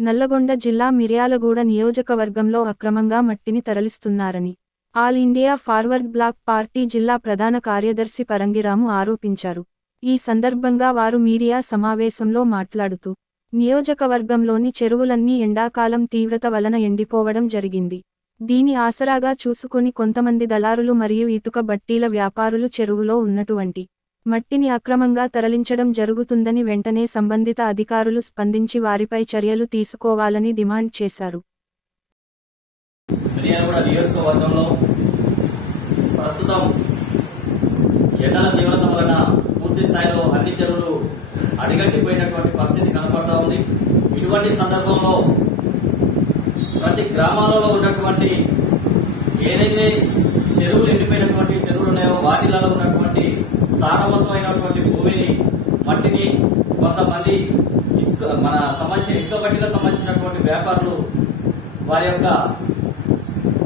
నల్లగొండ జిల్లా మిర్యాలగూడ నియోజకవర్గంలో అక్రమంగా మట్టిని తరలిస్తున్నారని all India forward bloc party జిల్లా ప్రధాన కార్యదర్శి పరంగిరాము ఆరోపించారు. ఈ సందర్భంగా వారు మీడియా సమావేశంలో మాట్లాడుతూ నియోజకవర్గంలోని చెరువులన్నీ ఎండాకాలం తీవ్రత వలన ఎండిపోవడం జరిగింది. దీని ఆసరాగా చూసుకుని కొంతమంది దళారులు మరియు ఇటుక బట్టీల వ్యాపారులు చెరువులో ఉన్నటువంటి మట్టిని అక్రమంగా తరలించడం జరుగుతుందని వెంటనే సంబంధిత అధికారులు స్పందించి వారిపై చర్యలు తీసుకోవాలని డిమాండ్ చేశారు. నియోజకవర్గంలో ప్రస్తుతం ఎండల తీవ్రత వలన పూర్తి స్థాయిలో అన్ని చెరువులు అడిగట్టిపోయినటువంటి పరిస్థితి కనపడతా ఉంది. ఇటువంటి సందర్భంలో ప్రతి గ్రామాలలో ఉన్నటువంటి ఏదైతే చెరువులు ఎండిపోయినటువంటి చెరువులు ఉన్నాయో వాటిలలో ఉన్నటువంటి సారవంతమైనటువంటి భూమిని మట్టిని కొంతమంది ఇసుక మన సంబంధించిన ఇసుక బట్టిలకు సంబంధించినటువంటి వ్యాపారులు వారి యొక్క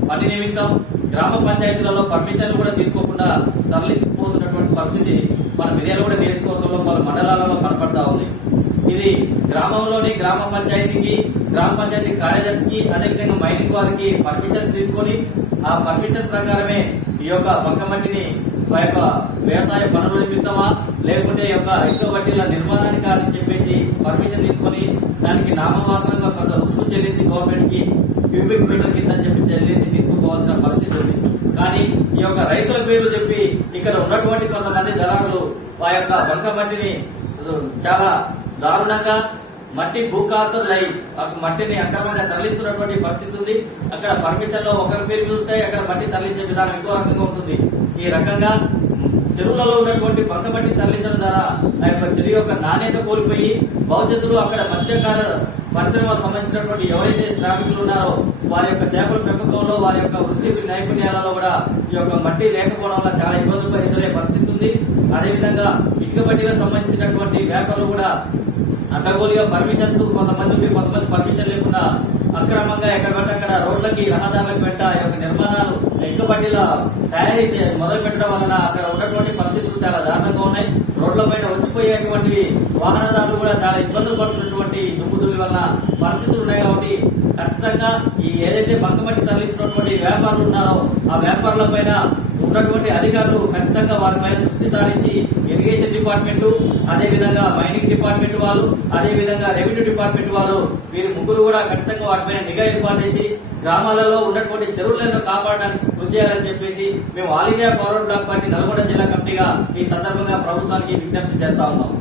పని నిమిత్తం గ్రామ పంచాయతీలలో పర్మిషన్లు కూడా తీసుకోకుండా తరలించుకుపోతున్నటువంటి పరిస్థితి మన మిర్యాలగూడ నియోజకవర్గంలో మన మండలాలలో కనపడతా ఉంది. ఇది గ్రామంలోని గ్రామ పంచాయతీకి గ్రామ పంచాయతీ కార్యదర్శికి అదేవిధంగా మైనింగ్ వారికి పర్మిషన్ తీసుకొని ఆ పర్మిషన్ ప్రకారమే ఈ యొక్క బంకమట్టిని మా యొక్క వ్యవసాయ పనుల నిమిత్తమా లేకుంటే యొక్క ఇటుక బట్టీల నిర్మాణానికి అని చెప్పేసి పర్మిషన్ తీసుకొని దానికి నామమాత్రంగా కొంత రుసుము చెల్లించి గవర్నమెంట్కి క్యూబిక్ మీటర్ కింద చెప్పి చెల్లించి తీసుకుపోవాల్సిన పరిస్థితి ఉంది. కానీ ఈ యొక్క రైతుల పేర్లు చెప్పి ఇక్కడ ఉన్నటువంటి కొంతమంది దళారులు ఆ యొక్క బంక మట్టిని చాలా దారుణంగా మట్టి భూకాస్తులై మట్టిని అక్రమంగా తరలిస్తున్నటువంటి పరిస్థితి ఉంది. అక్కడ పర్మిషన్లో ఒకరి పేరు ఉంటాయి అక్కడ మట్టి తరలించే విధానం ఇంకో రకంగా ఉంటుంది. ఈ రకంగా చెరువులలో ఉన్నటువంటి బంక తరలించడం ద్వారా ఆ యొక్క చెరువు యొక్క నాణ్యత కోల్పోయి భవిష్యత్తులో అక్కడ మత్స్యకార పరిశ్రమకు సంబంధించినటువంటి ఎవరైతే శ్రామికులు ఉన్నారో వారి యొక్క చేపల పెంపకంలో వారి యొక్క వృత్తి నైపుణ్యాలలో కూడా ఈ యొక్క మట్టి లేకపోవడం వల్ల చాలా ఇబ్బందులు ఎదురయ్యే పరిస్థితి ఉంది. అదేవిధంగా ఇటుక బట్టీలకు సంబంధించినటువంటి వ్యాపారులు కూడా అడ్డగోలుగా పర్మిషన్స్ కొంతమంది ఉండి కొంతమంది పర్మిషన్ లేకుండా అక్రమంగా ఎక్కడ పడితే అక్కడ రోడ్లకి రహదారులకు పెట్ట ఈ యొక్క నిర్మాణాలు ఇటుక తయారీ మొదలు పెట్టడం వలన అక్కడ ఉన్నటువంటి పరిస్థితులు చాలా దారుణంగా ఉన్నాయి. రోడ్ల పైన వచ్చిపోయేటువంటి వాహనదారులు కూడా చాలా ఇబ్బందులు పడుతున్నటువంటి దుమ్ముదులి వలన పరిస్థితులు ఉన్నాయి కాబట్టి ఖచ్చితంగా ఈ ఏదైతే బంకమట్టి తరలిస్తున్నటువంటి వ్యాపారులు ఉన్నారో ఆ వ్యాపారుల పైన ఉన్నటువంటి అధికారులు ఖచ్చితంగా వారి పైన దృష్టి సారించి ఇరిగేషన్ డిపార్ట్మెంట్ అదే విధంగా మైనింగ్ డిపార్ట్మెంట్ వాళ్ళు అదే విధంగా రెవెన్యూ డిపార్ట్మెంట్ వాళ్ళు వీరి ముగ్గురు కూడా ఖచ్చితంగా వాటిపైన నిఘా ఏర్పాటు చేసి గ్రామాలలో ఉన్నటువంటి చెరువులను కాపాడడానికి కృషి చేయాలని చెప్పేసి మేము all India power bloc party Nalgonda జిల్లా కమిటీగా ఈ సందర్భంగా ప్రభుత్వానికి విజ్ఞప్తి చేస్తా ఉన్నాం.